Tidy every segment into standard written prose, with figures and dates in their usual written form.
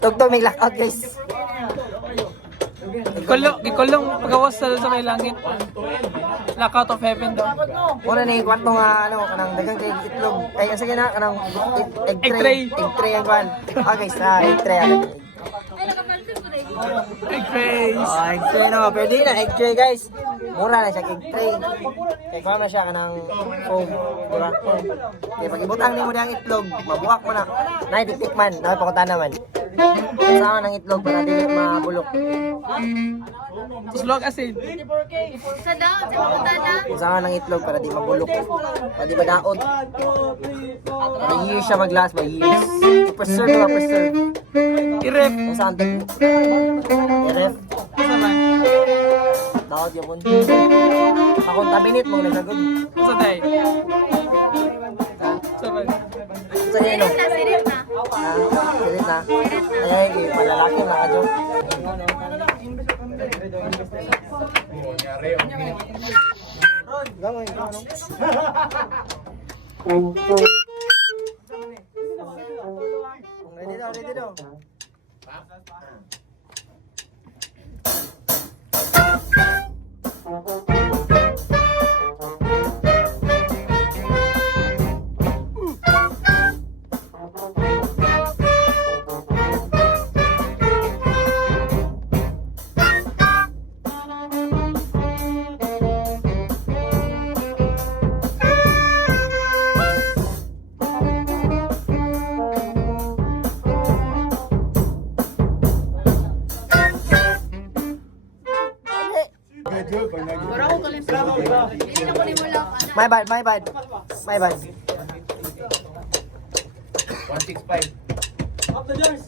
Tugtog may lockout guys. Gikulong pagawas sa may langit. Lockout of heaven daw. Muna ni kwarto nga ano kanang dagang kay itlog. Ay sige na kanang egg tray. Egg tray ang kwan. Okay, sa egg tray. Egg face. Oh, egg tray no, pwede na egg tray guys. Mura na siya egg tray. Kay kwan na siya kanang foam, diba? Kaya pag ibutang nimo diyang itlog, mabuhak mo na. Nay tikman, dapat pakunta naman. Sama ng itlog para dili mabulok. Slog asin. Sa daon, sa pagkutana. Sama ng itlog para di mabulok. Para di madaot. May years siya mag-last, may years. I-preserve ba, preserve? I-ref. Kung saan ito? I-ref. Daot yun po. Pakunta minute mo nagsagod. Sa day. Sabay. Sa nino? Sirit na. Sirit na. Ay, malalaki na kadyo. Gamay, ano? Ready daw. My bad. 165. Up the doors.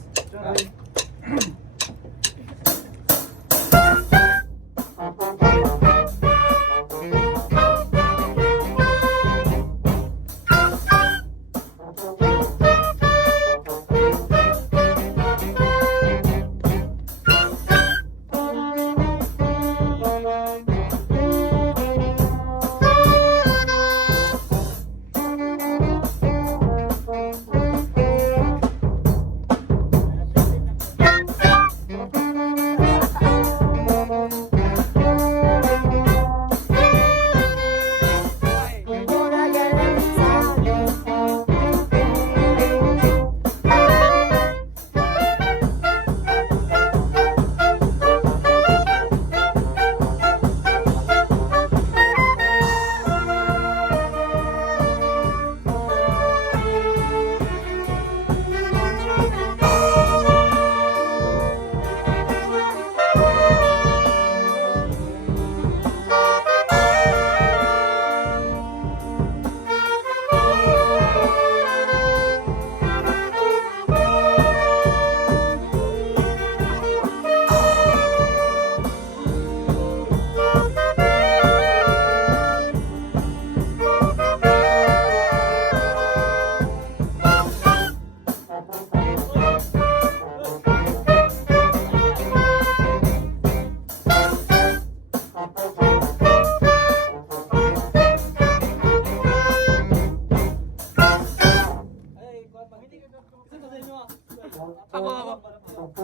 Ako.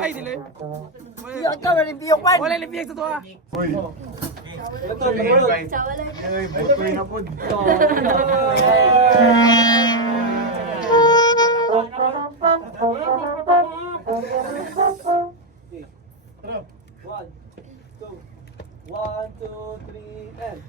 Ay, dili. Ikaw na rin biyok man. Wala libiyag sa tuwa. Uy. Ay, bukoy na po. One, two, three, and...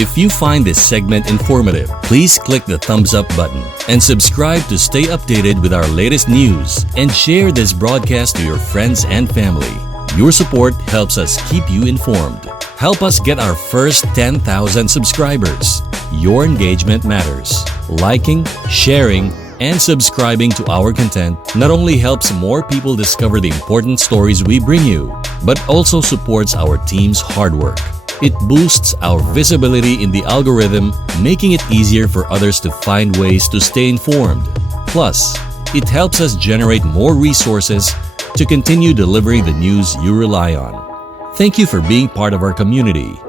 If you find this segment informative, please click the thumbs up button and subscribe to stay updated with our latest news, and share this broadcast to your friends and family. Your support helps us keep you informed. Help us get our first 10,000 subscribers. Your engagement matters. Liking, sharing, and subscribing to our content not only helps more people discover the important stories we bring you, but also supports our team's hard work. It boosts our visibility in the algorithm, making it easier for others to find ways to stay informed. Plus, it helps us generate more resources to continue delivering the news you rely on. Thank you for being part of our community.